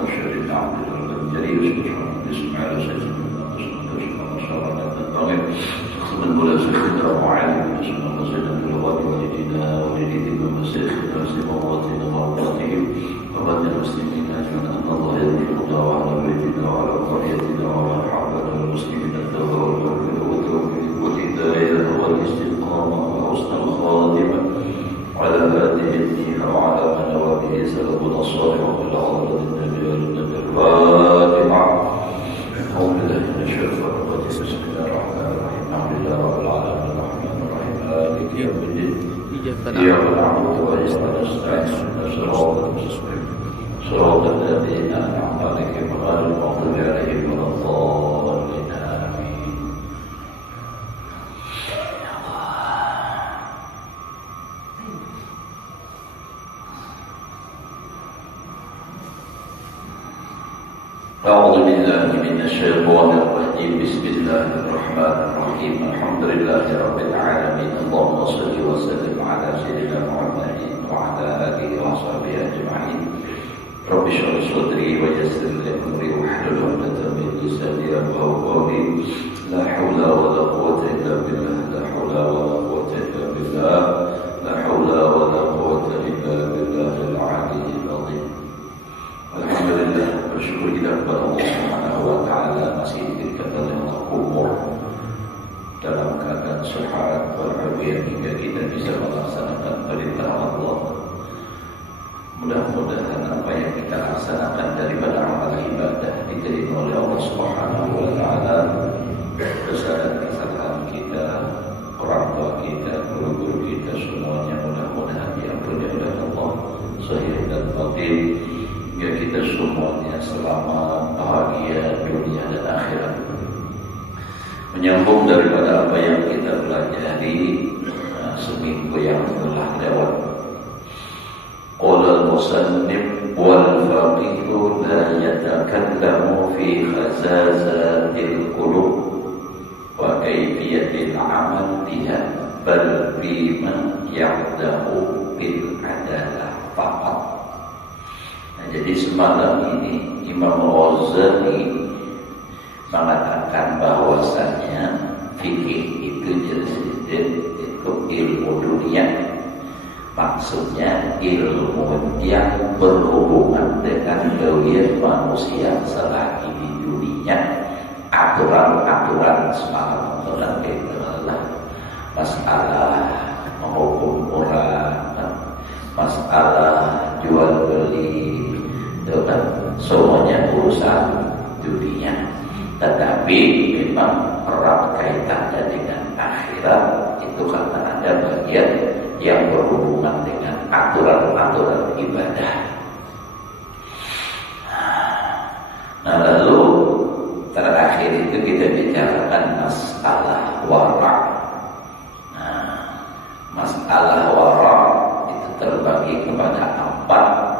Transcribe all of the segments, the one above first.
وأشهد أن عبد الجليل إسماعيل سيدنا من بولا سيدنا معلم اسمه سيدنا الوالد والدنا والدنا ومسيخنا سمواتنا وأرضاتهم وبعد المسلمين أجمعين أن الله يرحمنا وعلى بيتنا وعلى قريتنا وعلى حبنا المسلمين الدهر والتوفيق والهداية والاستقامة وحسن الخاتمة على هذه الدين وعلى من وبه سلفنا الصالح وإلى حضرة النبي والنبي الفاتحة أعوذ بالله من الشيطان الرجيم بسم الله الرحمن الرحيم الحمد لله رب العالمين الرحمن الرحيم مالك يوم الدين إياك نعبد وإياك نستعين اهدنا الصراط المستقيم صراط الذين أنعمت عليهم غير المغضوب عليهم ولا الضالين آمين. أعوذ بالله من الشيطان الرجيم بسم الله الرحمن الرحيم الحمد لله رب العالمين اللهم صل وسلم على سيدنا محمد وعلى آله وصحبه أجمعين رب اشرح صدري ويسر لي أمري واحلل عقدة من لساني يفقهوا قولي لا حول ولا قوة إلا بالله لا حول ولا قوة إلا بالله لا حول ولا قوة إلا بالله العلي العظيم. Alhamdulillah, bersyukur kita kepada Allah Subhanahu wa Ta'ala masih diberikan oleh Allah umur dalam keadaan sehat walafiat hingga kita bisa melaksanakan perintah Allah. Mudah-mudahan apa yang kita laksanakan daripada amal ibadah diterima oleh Allah Subhanahu wa Ta'ala. Kesalahan kita, orang tua kita, guru-guru kita semuanya mudah-mudahan diampuni oleh Allah zahir dan batin. Ya kita semuanya selamat, bahagia dunia dan akhirat. Menyambung daripada apa yang kita pelajari seminggu yang telah lewat. Qala al-musannif wal faqihu la yatakallamu fi khazazatil qulub wa kayfiyatil amal biha bal bima ya'dahu bil adalah faqat. Jadi semalam ini Imam Ghazali mengatakan bahwasannya fikih itu jenis itu ilmu dunia. Maksudnya ilmu yang berhubungan dengan kehidupan manusia selagi di dunia. Aturan-aturan semalam telah kita masalah menghukum orang, masalah jual beli, kan semuanya urusan dunia, tetapi memang erat kaitannya dengan akhirat. Itu karena ada bagian yang berhubungan dengan aturan-aturan ibadah. Nah lalu terakhir itu kita bicarakan masalah wara'. Nah, masalah wara' itu terbagi kepada 4.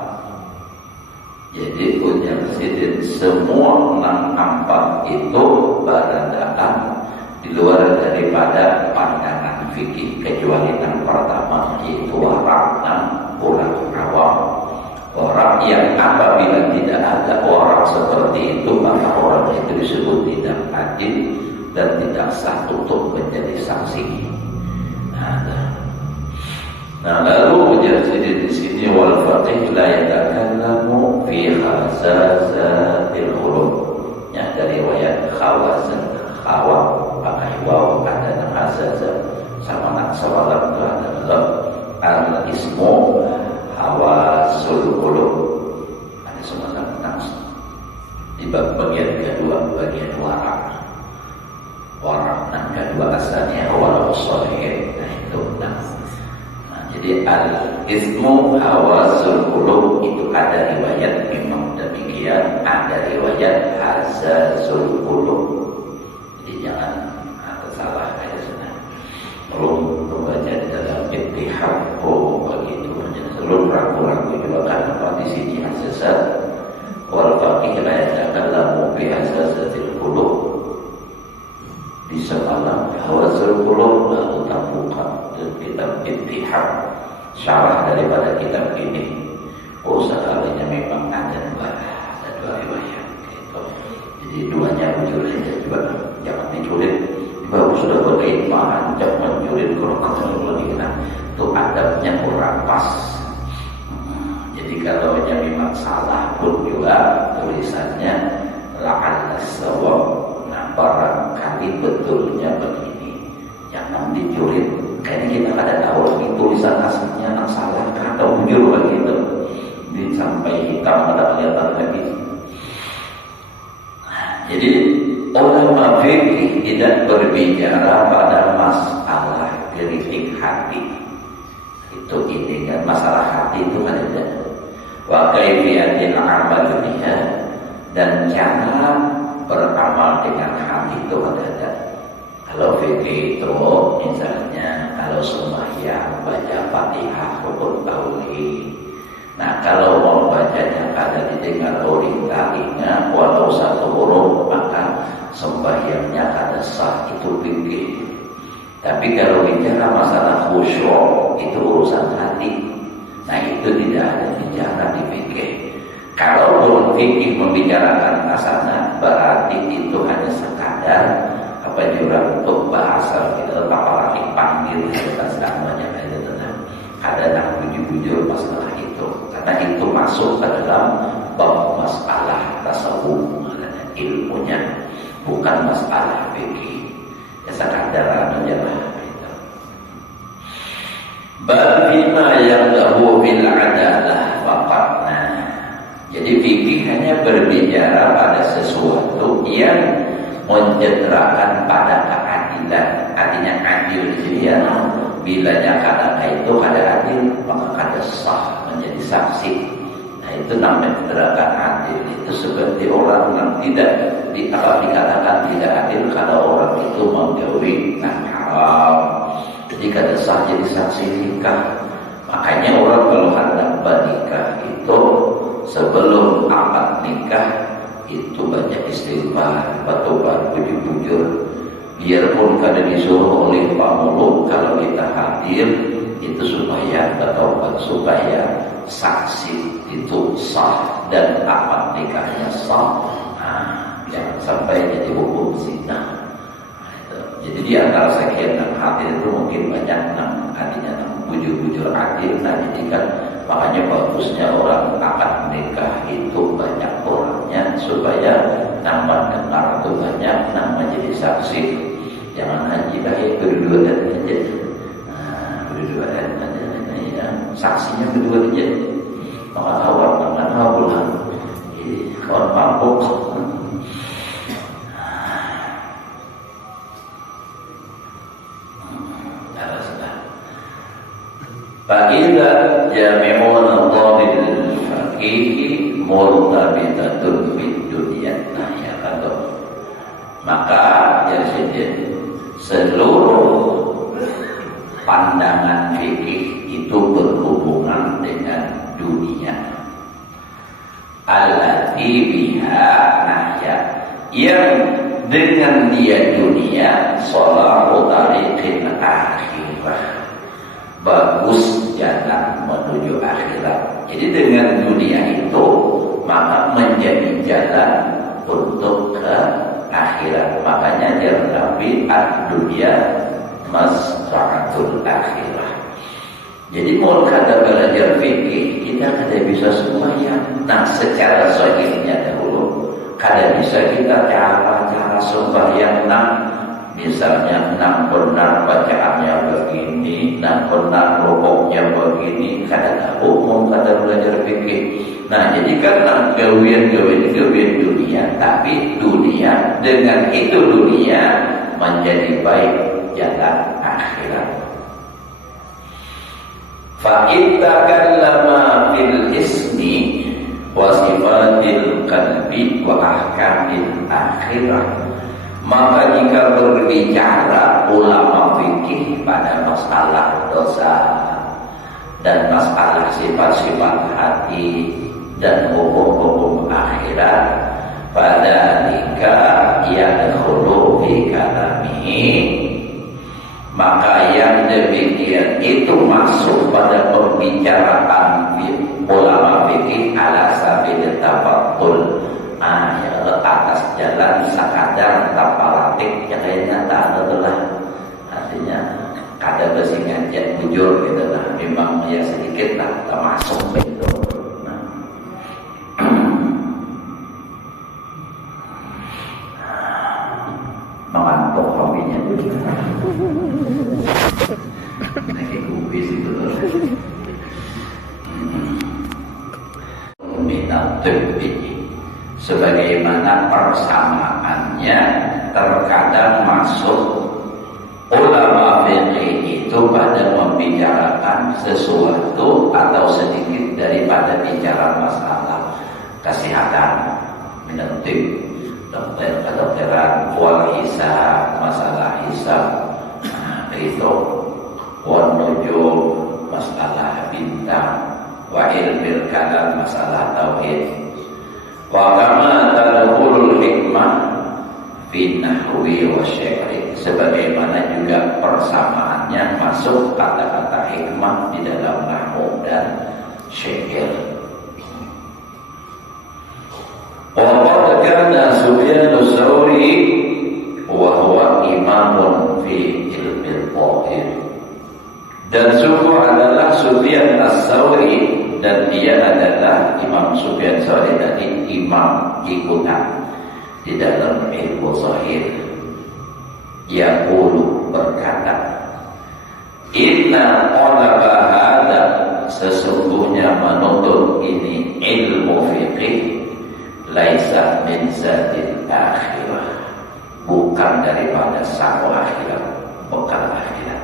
Jadi punya presiden semua 6 itu berandaan di luar daripada pandangan fikih kecuali yang pertama yaitu wara' orang awam. Orang yang apabila tidak ada orang seperti itu maka orang itu disebut tidak adil dan tidak sah untuk menjadi saksi. Nah lalu jadi di sini wal faqih la yatakallamu fi khazazatil qulub. Ya dari riwayat khawazan pakai waw ada khazazah sama nak sawalam itu adalah al ismu hawasul qulub. Ada semacam nafs. Di bagian kedua bagian wara'. Wara' yang kedua asalnya wara' shalih. Nah itu nafs. Jadi al-ismu hawasul qulub itu ada riwayat memang demikian, ada riwayat hazazul qulub. Jadi jangan salah kayak sana. Belum membaca di dalam ittihad begitu. Jadi sebelum ragu-ragu juga karena di sini hazazat wal faqih la yatakallamu bi hazazatil qulub. Bisa malam hawasul qulub lalu tak buka kitab ittihad syarah daripada kitab ini. Sekalinya memang ada dua riwayat gitu. Jadi duanya bujur saja juga, jangan diculik. Baru sudah berkaitan jangan mencuri kalau ketemu lagi, nah itu adabnya kurang pas. Jadi kalau memang salah pun juga tulisannya la'alla sawab, nah barangkali betulnya begini, jangan dicuri. Kayaknya kita kada tahu lagi tulisan aslinya yang salah atau bujur begitu, sampai hitam pada kelihatan lagi. Jadi ulama fikih tidak berbicara pada masalah kritik hati. Itu ini kan masalah hati itu kan ada. Wa kaifiyatil amal dunia, dan cara beramal dengan hati itu ada. Kalau fikih itu misalnya kalau sembahyang baca Fatihah rukun qauli. Nah kalau mau bacanya kada didengar oleh telinga walau satu huruf, maka sembahyangnya kada sah, itu fikih. Tapi kalau bicara masalah khusyuk itu urusan hati. Nah itu tidak ada bicara di fikih. Kalau pun fikih membicarakan asana, berarti itu hanya sekadar apa juga untuk bahasa kita apalagi panggil kita sedang banyak ada tentang ada nak bujur-bujur masalah itu, karena itu masuk ke dalam bab masalah tasawuf, ilmunya bukan masalah fikih. Ya sekadar menjelah itu. Bab bima yang lahu bil adalah faqatna. Jadi fikih hanya berbicara pada sesuatu yang mencederakan pada keadilan. Artinya adil di sini ya. Bilanya kada itu kada adil, maka kada sah menjadi saksi. Nah itu namanya mencederakan adil. Itu seperti orang yang tidak dikatakan tidak adil kalau orang itu menggawi haram. Jadi kada sah jadi saksi nikah. Makanya orang kalau hendak bernikah itu sebelum akad nikah itu banyak istighfar, bertobat, bujur-bujur. Biarpun kada disuruh oleh Pak Muluk, kalau kita hadir itu supaya bertobat, supaya saksi itu sah dan akad nikahnya sah. Nah, jangan sampai jadi hukum zina. Jadi di antara sekian yang hadir itu mungkin banyak artinya bujur-bujur adil. Nah jadi kan makanya bagusnya orang akad nikah itu banyak orangnya supaya nama dengar itu banyak, nama jadi saksi. Jangan haji baik berdua aja, berdua aja, ya saksinya berdua aja. Maka awal tangan awal, kawan mabuk. Fa'idha jami'un dhabil faqihi murtabitatun bid dunya. Nah ya kalau maka ya seluruh pandangan fikih itu berhubungan dengan dunia. Allati biha nahya, yang dengan dia dunia salahu tariqin akhirah, bagus jalan menuju akhirat. Jadi dengan dunia itu maka menjadi jalan untuk ke akhirat. Makanya Nabi ad-dunya masra'atul akhirah. Jadi mau kata belajar fikih kita kada bisa sembahyang. Nah secara zahirnya dahulu kada bisa kita cara sembahyang. Nah misalnya benar bacaannya begini, benar rukuknya begini, kada tahu mau kata belajar fikih. Nah jadi karena gawian dunia, tapi dunia dengan itu dunia menjadi baik jalan akhirat. Fa in takallama fil ismi wa sifatil qalbi wa ahkamil akhirah, maka jika berbicara ulama fikih pada masalah dosa dan masalah sifat-sifat hati dan hukum-hukum akhirat, pada nikah yang khulu fi kalamihi, maka yang demikian itu masuk pada pembicaraan ulama fikih ala sabil tafakkul, sadar tanpa latih yang lainnya tak adalah artinya kada bersengaja bujur gitu lah, memang ya sedikit lah termasuk gitu. Nah. Mengantuk hobinya lagi kubis itu minat tibbi, sebagaimana persamaannya terkadang masuk ulama fikih itu pada membicarakan sesuatu atau sedikit daripada bicara masalah kesehatan, minat tibbi, kedokteran, wal hisab, masalah hisab, itu wan nujum, masalah bintang, wa ilmil kalam, masalah tauhid. Wa kama tadkhulul hikmah fi nahwi wa syi'ri, sebagaimana juga persamaannya masuk kata-kata hikmah di dalam nahwu dan syair. Wa qad kana Sufyan ats-Tsauri wa huwa imamun fi ilmil qahir, dan sungguh adalah Sufyan ats-Tsauri, dan dia adalah Imam Sufyan ats-Tsauri tadi imam ikutan di dalam ilmu zahir. Yaqulu, berkata, inna talaba hadza, sesungguhnya menuntut ini ilmu fikih, laisa min zatil akhirah, bukan daripada saku akhirat, bukan akhirat.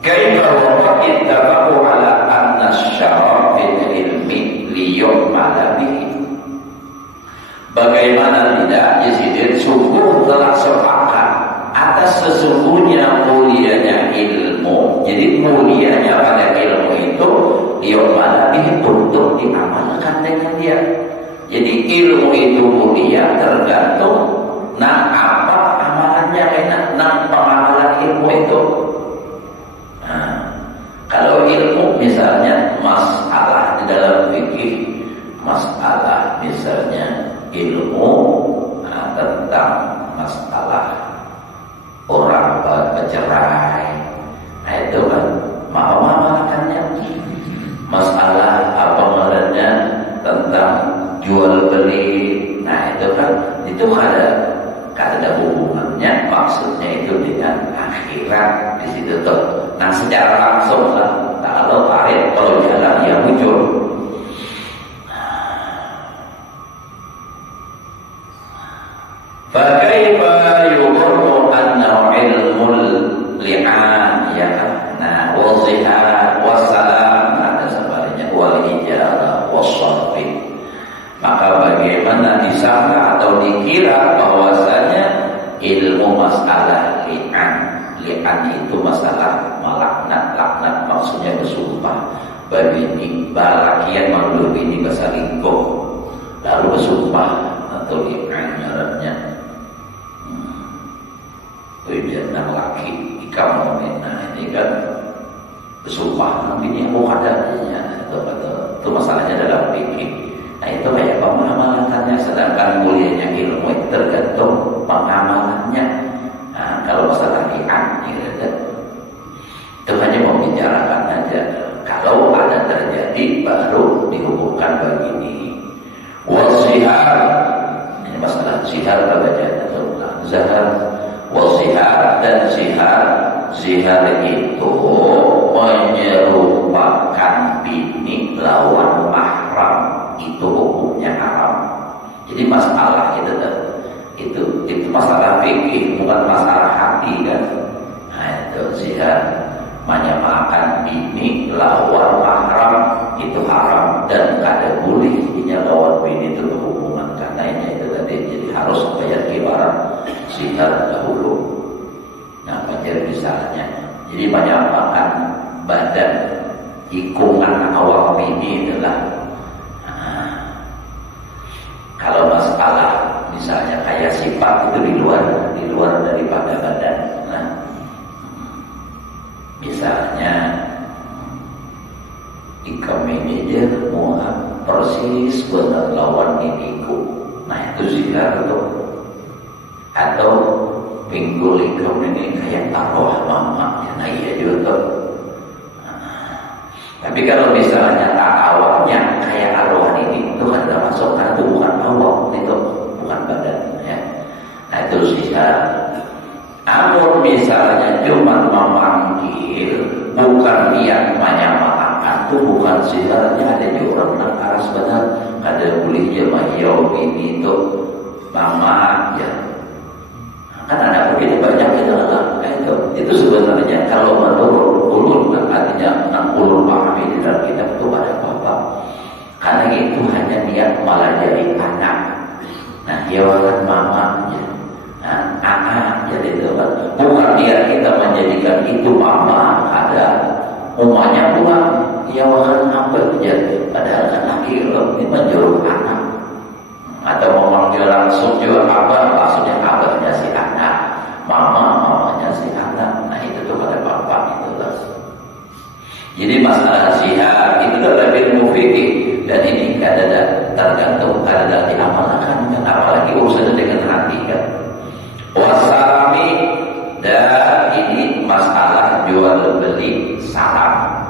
Kaifa wa ittafaqu ala anna syara' fil ilmi liyu'mala bihi, bagaimana tidak Yazid sungguh telah sepakat atas sesungguhnya mulianya ilmu. Jadi mulianya pada ilmu itu liyu'mala bihi, untuk diamalkan dengan dia. Jadi ilmu itu mulia tergantung nah apa amalannya, enak nah pengamalan ilmu itu. Kalau ilmu misalnya masalah di dalam fikih, masalah misalnya ilmu tentang masalah orang bercerai, nah itu kan mau mengamalkannya. Masalah apa namanya tentang jual beli, nah itu kan itu ada hubungannya, maksudnya itu dengan akhirat di situ tuh. Nah secara langsung lah, kalau tarik kalau jalan ya muncul. Fakaifa yuqarru anna ilmul li'an, ya kan? Nah wazihar wassalam, ada sebaliknya wal ijazah wassarfi. Maka bagaimana disangka atau dikira bahwasanya ilmu masalah li'an itu masalah melaknat, laknat maksudnya bersumpah, babini balakian makhluk ini bersalingkuh lalu bersumpah atau li'an nyaratnya biarlah laki kamu, nah ini kan bersumpah nantinya adanya itu masalahnya dalam fikih. Nah itu kayak pengamalannya, sedangkan mulianya ilmu itu tergantung pengamalannya. Nah, kalau masalah li'an itu hanya membicarakan aja. Kalau ada terjadi baru dihubungkan begini. Wasihar, ini masalah sihar bacaan atau zahar. Wasihar dan zihar itu menyerupakan bini lawan mahram, itu hukumnya haram. Jadi masalah itu masalah fikih, bukan masalah hati kan. Nah itu zihar menyamakan bini lawan mahram itu haram, dan kada boleh inya lawan bini itu berhubungan karena ini itu tadi. Jadi harus bayar kibaran zihar dahulu. Nah banjir misalnya, jadi menyamakan badan ikungan awak bini adalah kalau masalah misalnya kayak sifat itu di luar daripada badan. Nah, misalnya ikam ini dia mau persis benar lawan diriku. Nah itu itu zihar tuh. Atau pinggul ikram ini kayak arwah mama, nah iya juga tuh. Tapi kalau misalnya tak awalnya kayak arwah ini, itu kan termasuk, karena itu bukan awal, itu bukan badan ya. Nah itu zihar. Namun misalnya cuma memanggil, bukan niat menyamakan, itu bukan ziharnya. Ada juga orang aras benar, ada bolehnya mahyau ini itu mama ya. Kan ada begitu banyak itu sebenarnya kalau menurut ulul, artinya ulul pahami di dalam kitab itu ada apa? Karena itu hanya niat malah jadi anak. Nah dia kan mamanya, nah anak jadi itu kan bukan niat kita menjadikan itu mama, ada umumnya bukan dia akan apa jadi, padahal kan laki ini menjuruk anak. Atau memanggil langsung juga abah, maksudnya abahnya si anak, mamanya si anak. Nah itu tuh pada bapak itu lah. Jadi masalah zihar itu adalah ilmu fikih, dan ini ada tergantung ada diamalkan kan, apalagi urusannya dengan hati kan. Wasalami, dan ini masalah jual beli salam.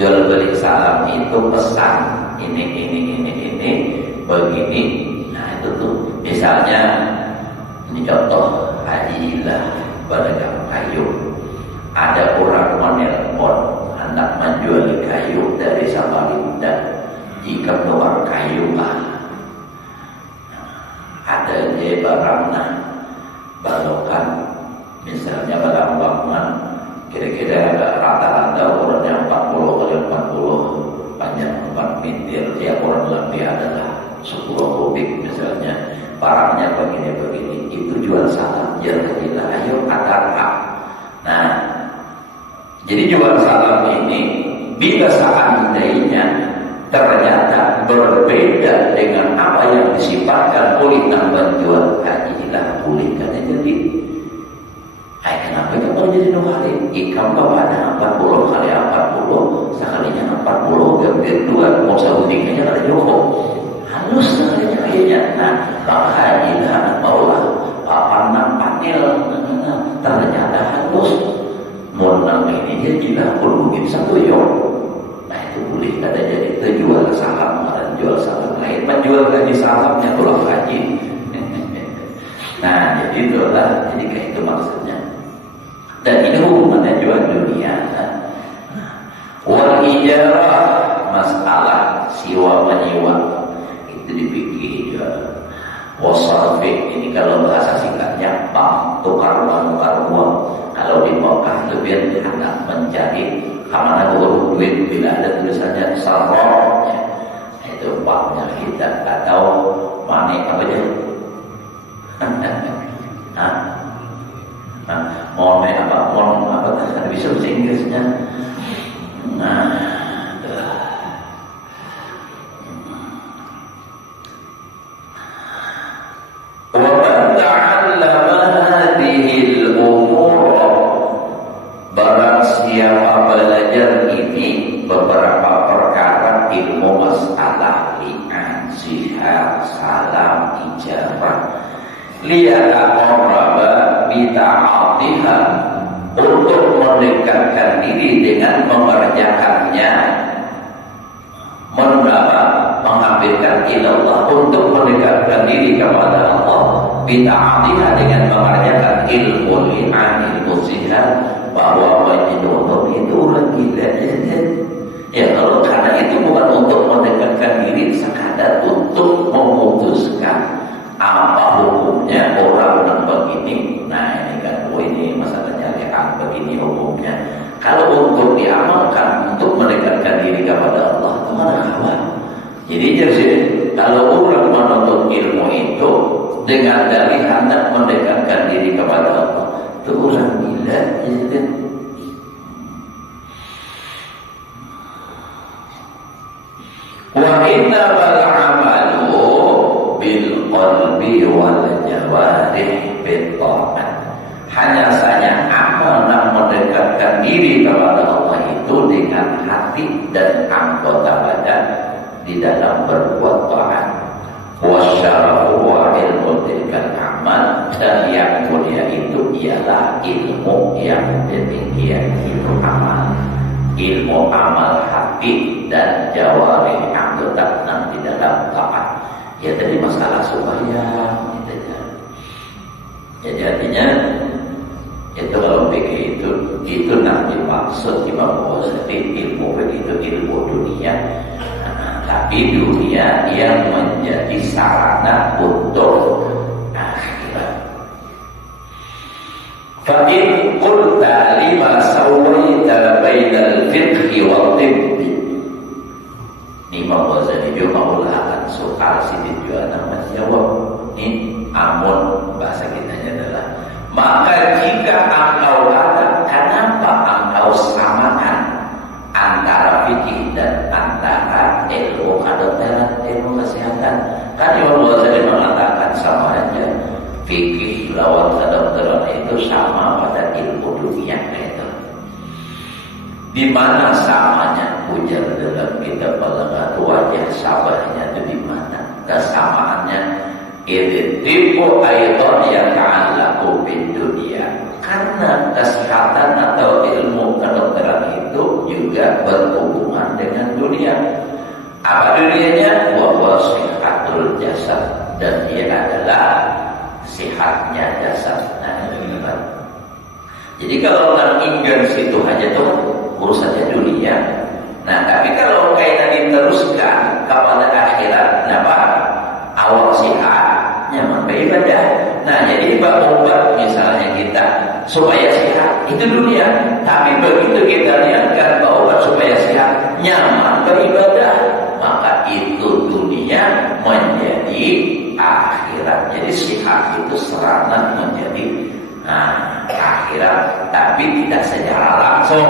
Jual beli salam itu pesan ini begini. Itu tuh misalnya ini contoh hajilah pedagang kayu, ada orang menelpon hendak menjual kayu dari Samarinda, jika doang kayu ada je barangnya balokan, misalnya barang bangunan kira-kira rata-rata orangnya 40 kali 40 panjang 4 meter, tiap orang lebih adalah 10 kubik misalnya, barangnya begini, itu jual salam, jangan kita ayo kata. Nah, jadi jual salam ini bila seandainya ternyata berbeda dengan apa yang disifatkan oleh nama jual haji, lah boleh kata jadi. Kenapa itu kalau jadi 2 hari? Ikam bapak 40 kali 40, sekalinya 40, gabir 2, mau sahudikanya ada cukup. Halus sekalinya kayaknya. Nah, Pak Haji lah, maulah papan panil, ternyata halus. Monang ini dia gila, mungkin 1 yom. Nah itu boleh ada jadi terjual salam, dan jual salam lain, menjual gaji salamnya pulang haji. Nah jadi itulah, jadi kayak itu maksudnya. Dan ini hubungannya jual dunia. Wal ijarah, masalah siwa menyewa. Dipikir juga. Wasarfi, ini kalau bahasa singkatnya bank, tukar uang. Kalau di Mekah itu biar anak mencari kemana turun duit bila ada tulisannya sarroh ya. Itu banknya kita atau money apa aja. Money apa ada bisa bahasa Inggrisnya. Barang siapa belajar ini beberapa perkara ilmu masalah li'an, zihar, salam, ijarah, liyataqarraba bita'atiha, untuk mendekatkan diri dengan mengerjakannya, mengambilkan ilallah, untuk mendekatkan diri kepada Allah, bita'atiha, dengan mengerjakan ilmu li'an, ilmu zihar, bahwa majnun itu orang gila ya. Kalau karena itu bukan untuk mendekatkan diri, sekadar untuk memutuskan apa hukumnya orang begini. Nah ini kan, ini masalahnya lihat begini hukumnya. Kalau untuk diamalkan, untuk mendekatkan diri kepada Allah, itu mana kawan. Jadi kalau orang menuntut ilmu itu dengan dalih hendak mendekatkan diri kepada Allah, itu orang gila ya. Wa innamal amalu bil qalbi wal jawarih bil ta'at. Hanya saja amal yang mendekatkan diri kepada Allah itu dengan hati dan anggota badan di dalam berbuat taat. wasyarafu wa ilmu tilkal amal, dan yang mulia itu ialah ilmu yang demikian itu amal, ilmu amal hati dan jawarih anggota di dalam taat. Ya tadi masalah supaya jadi artinya itu kalau pikir itu nanti maksud Imam Ghazali ilmu begitu ilmu dunia, tapi dunia yang menjadi sarana untuk akhirat. Fa'in qulta lima sawaita bainal fiqhi wal tibbi. Imam Ghazali juga mengulangkan soal sini juga nama jawab. Ini amun bahasa kitanya adalah, maka jika engkau kata kenapa engkau samakan antara fikih dan antara ilmu kedokteran, ilmu kesehatan? Kan Imam Ghazali mengatakan sama aja, fikih lawan kedokteran itu sama pada ilmu dunia itu. Di mana samanya? Ujar dalam kitab Balaghat wajah sabarnya itu di mana? Kesamaannya idtibu aidan yata'allaqu bid dunia. Karena kesehatan atau ilmu kedokteran itu juga berhubungan dengan dunia. Apa dunianya? Wa huwa sihatul jasad, dan dia adalah sehatnya jasad. Nah, jadi kalau orang ingin situ aja tuh urusannya dunia. Nah, tapi kalau kaitan diteruskan kepada akhirat, kenapa? Awal sehat, nyaman beribadah. Nah, jadi obat misalnya kita supaya sehat itu dunia. Tapi begitu kita niatkan obat supaya sehat, nyaman beribadah, maka itu dunia menjadi akhirat. Jadi sehat itu sarana menjadi akhirat, tapi tidak secara langsung.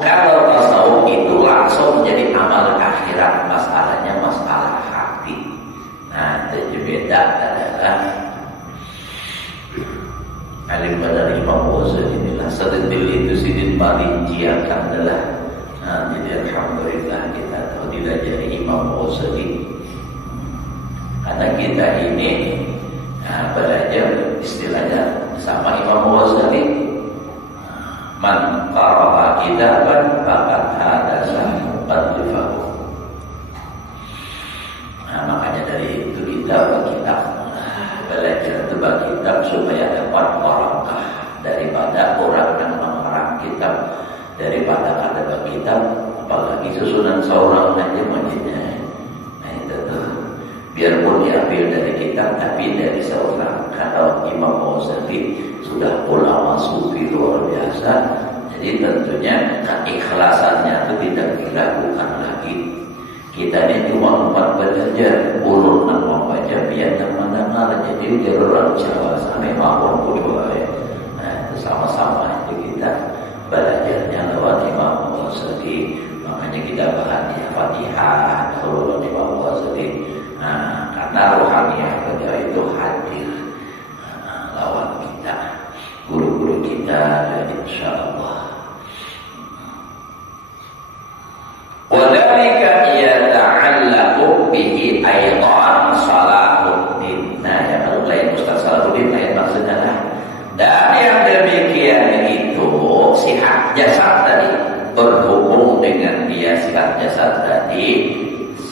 Kalau tasawuf itu langsung menjadi amal akhirat, masalahnya masalah hati. Nah, itu beda adalah alim badar Imam Ghazali bilang sedetil itu sidin parinciakan adalah. Nah, jadi alhamdulillah kita tahu dilajari Imam Ghazali, karena kita ini belajar istilahnya sama Imam Ghazali. Man qara'a kitaban faqad hadasa muqaddifahu. Nah, makanya dari itu kita belajar tebak kitab supaya dapat warakah, daripada orang yang mengarang kitab, daripada ada kitab apalagi susunan seorang aja maksudnya. Nah, itu tuh biarpun diambil dari kitab tapi dari seorang. Kalau Imam Ghazali sudah ulama sufi luar biasa, jadi tentunya keikhlasannya itu tidak diragukan lagi. Kita ini cuma tempat belajar, ulun dan membaca biar yang mendengar. Jadi dia orang Jawa sampai mampu kedua ya. Nah, itu sama-sama itu kita belajarnya lewat Imam Ghazali. Makanya kita bahagia Fatihah ulun Imam Ghazali. Nah, karena rohaniah beliau itu hadir lawan kita, guru-guru kita, dan insyaallah. Wadhalika yata'allaqu bihi aidan salahuddin. Nah, yang lain Ustaz Salahuddin lain maksudnya lah. Dan yang demikian itu sihat jasad tadi berhubung dengan dia sihat jasad tadi.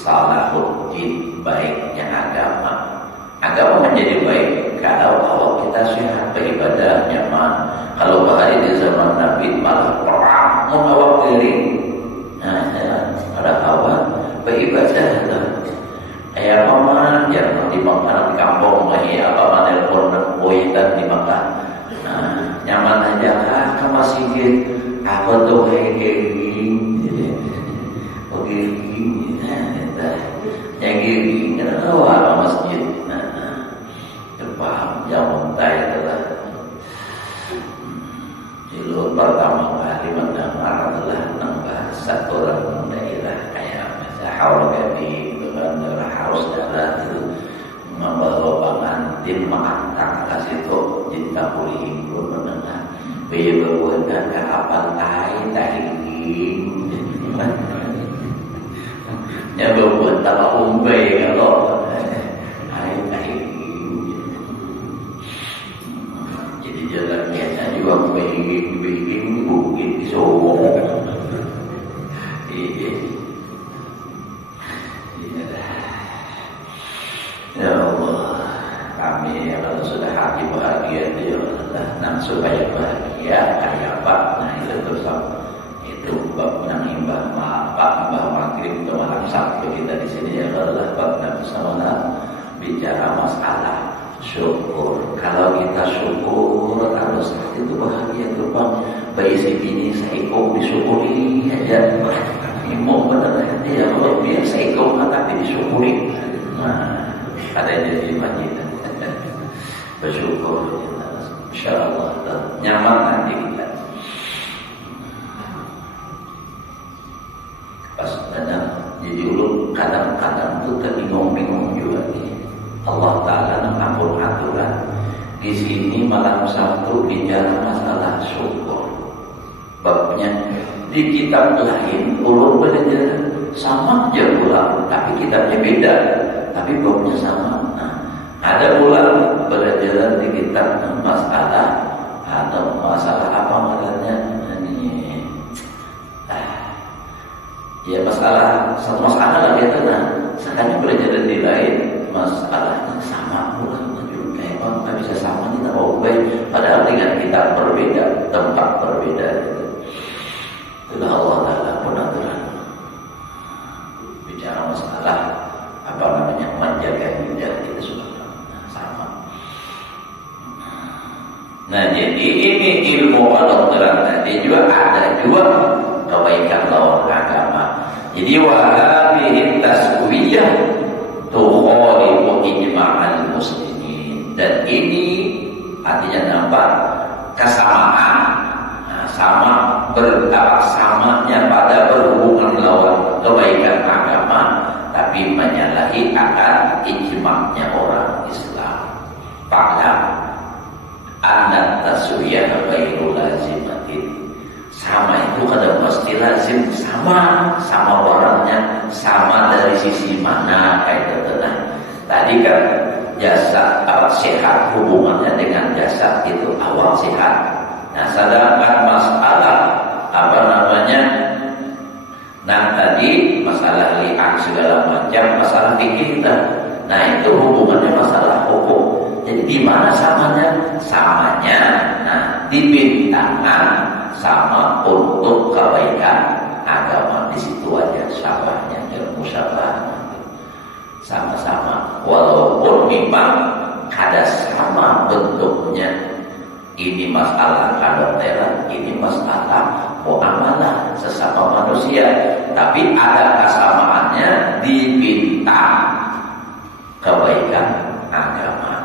Salahuddin, baiknya agama. Agama menjadi baik kalau kita sehat beribadah nyaman. Kalau bahari di zaman Nabi malah perang membawa piring. Nah, ada kawan beribadah lah. Ayah mama jangan dimakan di kampung lagi apa menelpon dan dimakan. Nah, nyaman aja ke masjid. Apa tuh kayak gini? Begini. Yang gini kenapa masjid? Paham yang muntai adalah jalur pertama kali mendengar adalah bahasa orang daerah kayak bahasa haul kami dengan daerah harus daerah itu membawa pengantin mengantar ke situ cinta pulih belum mendengar biaya berbuatan ke apal tahing ya berbuat tak umbai kalau bahagia itu ya Allah. Nah supaya bahagia kayak apa? Nah itu terus itu bab menambah mbah maghrib itu malam Sabtu kita di sini ya Allah. Bab bersama bicara masalah syukur. Kalau kita syukur terus itu bahagia tuh bang. Bayi segini seiko disyukuri aja. Mau benar ya kalau dia seiko tapi disyukuri. Nah ada jadi majid. Bersyukur insyaallah nyaman nanti kita. Pas benar jadi dulu kadang-kadang tuh terbingung-bingung juga nih. Allah Ta'ala mengatur aturan di sini malam Sabtu bicara masalah syukur. Babnya di kitab lain ulun belajar sama aja ulang, tapi kitabnya beda, tapi babnya sama. Nah, ada ulang belajar di kitab masalah atau masalah apa namanya ini? Ya masalah satu masalah lah gitu. Nah, sekarang belajar di lain masalahnya sama ulang juga. Emang nggak bisa sama kita baik. Padahal dengan kitab berbeda, tempat berbeda. Gitu. Itulah Allah Ta'ala penaturan. Bicara masalah apa namanya menjaga hijab itu sudah sama. Nah jadi ini ilmu kedokteran tadi juga ada juga kebaikan lawan agama. Jadi wahabihi taswiyah tukhalifu ijma'al muslimin. Dan ini artinya nampak kesamaan. Nah, sama samanya pada berhubungan lawan kebaikan agama, tapi menyalahi akan ijma'nya orang Islam. Fa'lam anna taswiyah ghairu lazimatin. Sama itu kadang pasti lazim, sama barangnya, sama dari sisi mana kayak gitu. Nah, tadi kan jasad awak sehat hubungannya dengan jasad itu awak sehat. Nah, sedangkan masalah apa namanya? Nah, tadi masalah li'an segala macam, masalah fikih kita. Nah, itu hubungannya masalah hukum. Jadi di mana samanya? Samanya, nah, di bintangan sama untuk kebaikan agama. Di situ aja syabahnya, ilmu syabah sama-sama. Walaupun memang ada sama bentuknya. Ini masalah kedokteran, ini masalah muamalah sesama manusia. Tapi ada kesamaannya di bintang kebaikan agama.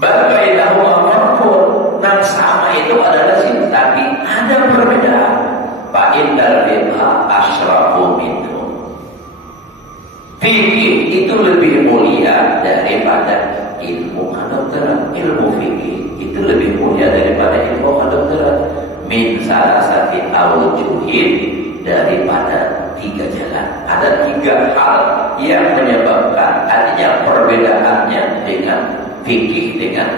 Bainahuma farqun. Yang sama itu adalah sih, tapi ada perbedaan. Fa innal fiqha asyrafu minhu. Fikih itu lebih mulia daripada ilmu kedokteran. Ilmu fikih itu lebih mulia daripada ilmu kedokteran. Min salasati awjuhin, daripada 3 jalan. Ada 3 hal yang menyebabkan, artinya perbedaannya dengan fikih, dengan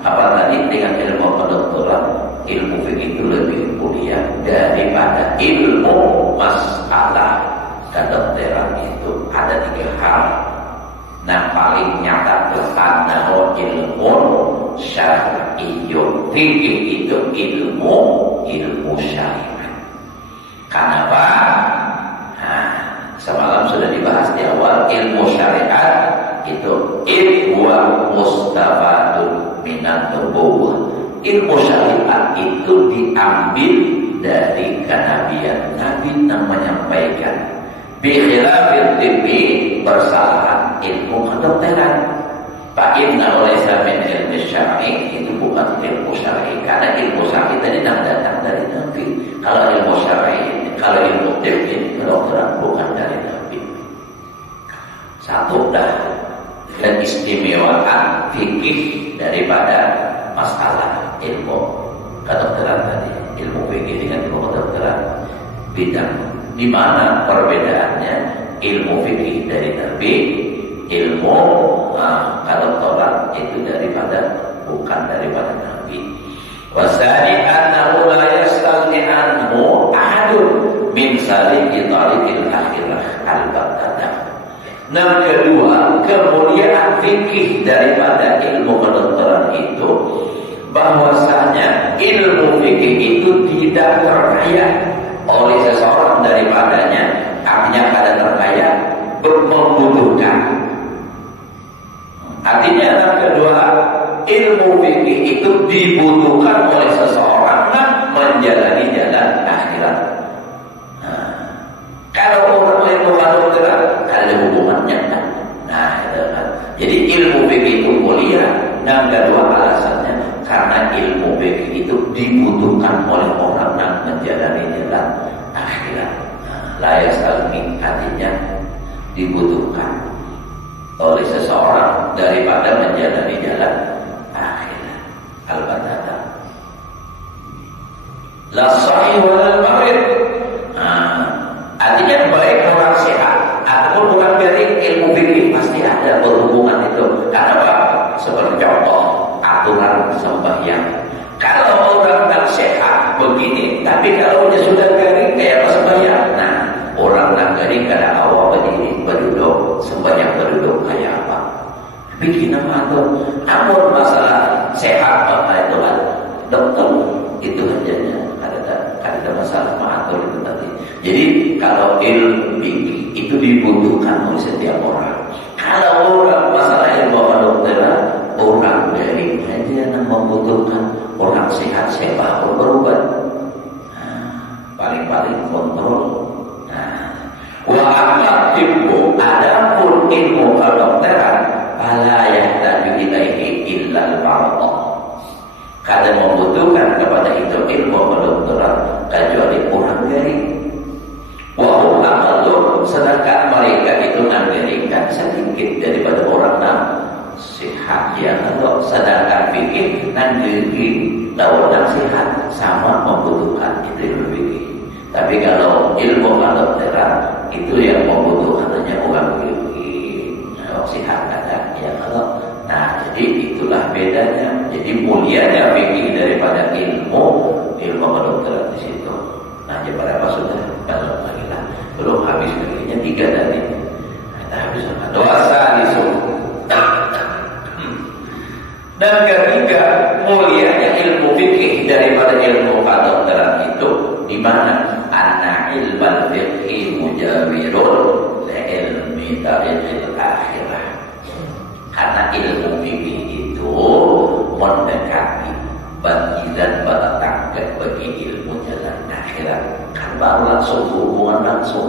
apa tadi, dengan ilmu kedokteran. Ilmu fikih itu lebih mulia daripada ilmu masalah kedokteran. Itu ada 3 hal. Nah, paling nyata tanda ilmu syar'iyyun. Fikih itu ilmu syariat. Kenapa? Nah, semalam sudah dibahas di awal, ilmu syariat itu ilmu mustafadun minan nubuwwah. Ilmu syariat itu diambil dari kenabian. Nabi yang menyampaikan. Bikhilafil tibbi, bersalahan ilmu kedokteran. Fa inna laysa min ilmi syar'i, itu bukan ilmu syar'i. Karena ilmu syar'i tadi datang dari Nabi. Kalau ilmu syar'i, kalau ilmu tibbi, kedokteran bukan dari Nabi. Satu dah. Dan istimewaan fikih daripada masalah ilmu kedokteran tadi. Ilmu fikih dengan ilmu kedokteran bidang. Di mana perbedaannya? Ilmu fikih dari Nabi, ilmu kedokteran itu bukan daripada Nabi. Wasani annahu la yastalni anhu ahadun min saliki tariqil akhirah al-baghdad. Yang kedua, kemuliaan fikih daripada ilmu kedokteran itu, bahwasanya ilmu fikih itu tidak terkaya oleh seseorang daripadanya, hanya ada terkaya membutuhkan. Artinya yang kedua, ilmu fikih itu dibutuhkan oleh seseorang menjalani jalan akhirat. Kalau orang ilmu kedokteran, ada hubungannya kan? Itu kan. Jadi ilmu fikih itu mulia. Yang kedua alasannya karena ilmu fikih itu dibutuhkan oleh orang yang menjalani jalan akhirat. Layak salmi, artinya dibutuhkan oleh seseorang daripada menjalani jalan akhirat. Al-Batadah. La sahih wal marid. Artinya baik orang sehat ataupun orang garing, ilmu fikih pasti ada berhubungan itu. Karena apa? Seperti contoh aturan sembahyang. Kalau orang tak sehat begini, tapi kalau dia sudah garing kayak apa sembahyang? Nah, orang tak garing kada awal berdiri berduduk, sembahyang berduduk kayak apa? Bikin apa tuh? Namun masalah sehat apa itu kan? Dokter itu hanya ada masalah mengatur itu tadi. Jadi kalau ilmu itu dibutuhkan oleh setiap orang. Kalau orang masalah ilmu kedokteran, orang dari aja yang membutuhkan, orang sehat sehat berobat. Paling-paling kontrol. Wa amma tibbu, adapun ilmu kedokteran, fala yahtaju ilaihi illa al-marad. Kada membutuhkan kepada itu ilmu kedokteran kecuali orang garing. Wa hum aqallun, sedangkan mereka itu garing sedikit daripada orang yang sehat ya. Sedangkan fikih garing lawan yang sehat sama membutuhkan itu ilmu fikih. Tapi kalau ilmu kedokteran itu yang membutuhkan hanya orang fikih, orang sehat ada ya kalau. Nah, jadi itulah bedanya. Jadi mulianya fikih daripada ilmu kedokteran di situ. Nah, berapa sudah? Kalau lagi lah, belum habis lagi 3 tadi. Kita habis dosa disu. Dan ketiga, mulianya ilmu fikih daripada ilmu kedokteran itu di mana? Anna ilmal fiqhi mujawirun li ilmi tariqil akhirah. Karena ilmu fikih itu mendekati dan menetapkan bagi ilmu jalan akhirat. Kan baru langsung hubungan langsung.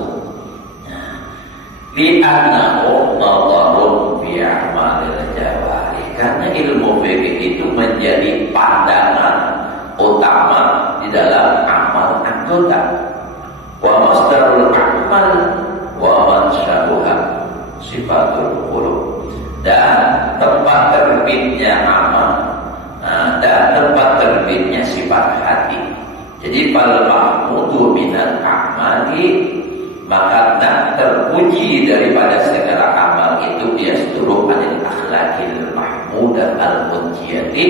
Li'annahu nadharun fi a'malil jawari. Karena ilmu fikih itu menjadi pandangan utama di dalam amal anggota. Wa masdarul amal wa mansyaruha sifatul qulub. Dan tempat terbitnya amal dan tempat terbitnya sifat hati. Jadi fal mahmudu minal amali, maka tak terpuji daripada segala amal itu yasduru anil akhlaqil mahmudah al-munjiyati,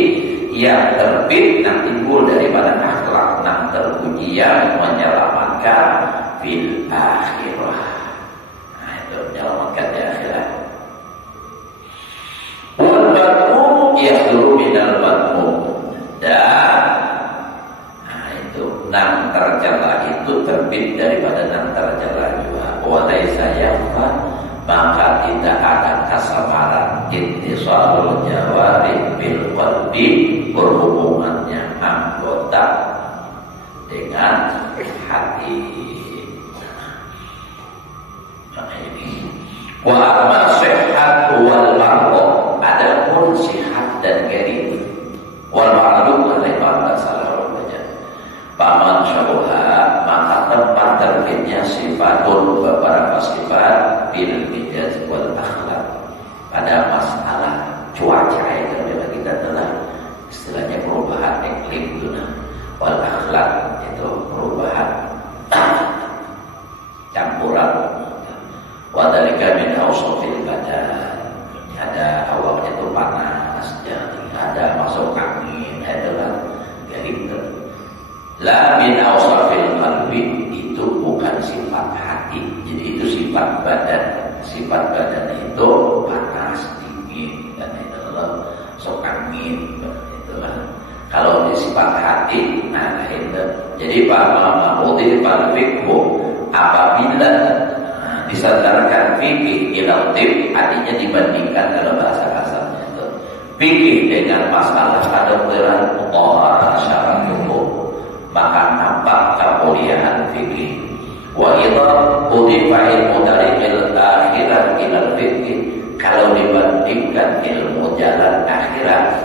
yang terbit yang timbul daripada akhlak yang terpuji yang menyelamatkan fil akhirah. Nah, itu menyelamatkan di akhirat. Wal batmu yasduru minal batmu, dan itu nang tercela itu terbit daripada nang tercela juga. Walaisa yafa, maka tidak ada kesamaran ittisalul jawari bil qalbi, berhubungannya anggota dengan hati. Nah ini wa amma sihhat wal marad, adapun sehat dan garing, wal maradu alaihi salam baca paman syabha, maka tempat terbitnya sifatun, beberapa sifat bil mizaj wal akhlak, pada masalah cuaca itu adalah kita telah istilahnya perubahan iklim dunia, wal akhlak itu perubahan campuran. Wadalika min awsafil badan, ada awalnya itu panas, ada masuk angin, ada kan garing. La min awsafil qalbi, itu bukan sifat hati, jadi itu sifat badan. Sifat badan itu panas. sifat hati. Nah itu. Jadi Pak udhifal fikhu apabila disandarkan fikih ila tib, artinya dibandingkan dalam bahasa kasarnya itu fikih dengan masalah kedokteran mutahharah syarat hukum, maka nampak kemuliaan fikih. Wa idza udhifa ilmu tariqil akhirah ila fikih, kalau dibandingkan ilmu jalan akhirat,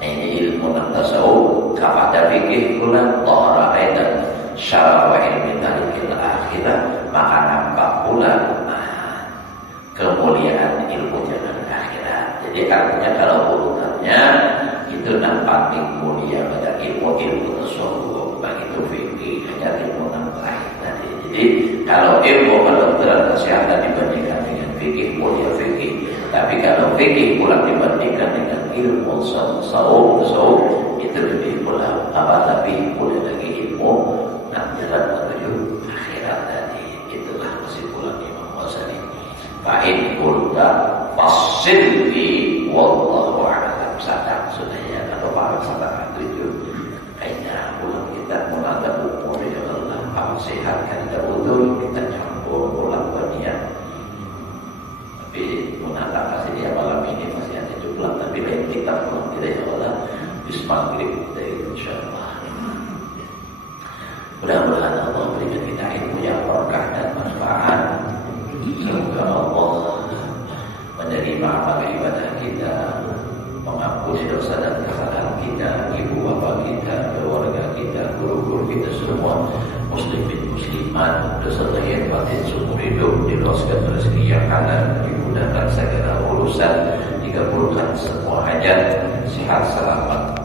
ini ilmu tasawuf kepada fikih pula tahara aidan syarah wa ilmi tariqil akhirah, maka nampak pula kemuliaan ilmu jalan akhirat. Jadi artinya kalau urutannya itu nampak mulia pada ilmu tasawuf, begitu fikih hanya ilmu lain tadi. Jadi kalau ilmu kedokteran kesehatan dibandingkan dengan fikih, mulia fikih. Tapi kalau fikih pula dibandingkan dengan ilmu tasawuf itu lebih pula tapi boleh lagi ilmu jalan menuju akhirat tadi. Itulah kesimpulan Imam Ghazali. Fa'in qulta fasilli wallahu a'lam. Sadar sudah ya, kalau paham sadar itu kayaknya pulang kita menganggap umur ya Allah, apa sehatkan kita betul, kita campur pulang berniat. Tapi menganggap kasih dia malam ini masih ada jumlah, tapi lain kita pulang kita ya Allah bis maghrib dari insyaallah. Mudah-mudahan Allah berikan kita ilmu yang berkah dan manfaat. Semoga Allah menerima amal ibadah kita, mengampuni dosa dan kesalahan kita, ibu bapa kita, keluarga kita, guru-guru kita semua, muslimin muslimat, dosa lahir batin seumur hidup, diluaskan rezeki yang halal, dimudahkan segala urusan, dikabulkan semua hajat, sehat selamat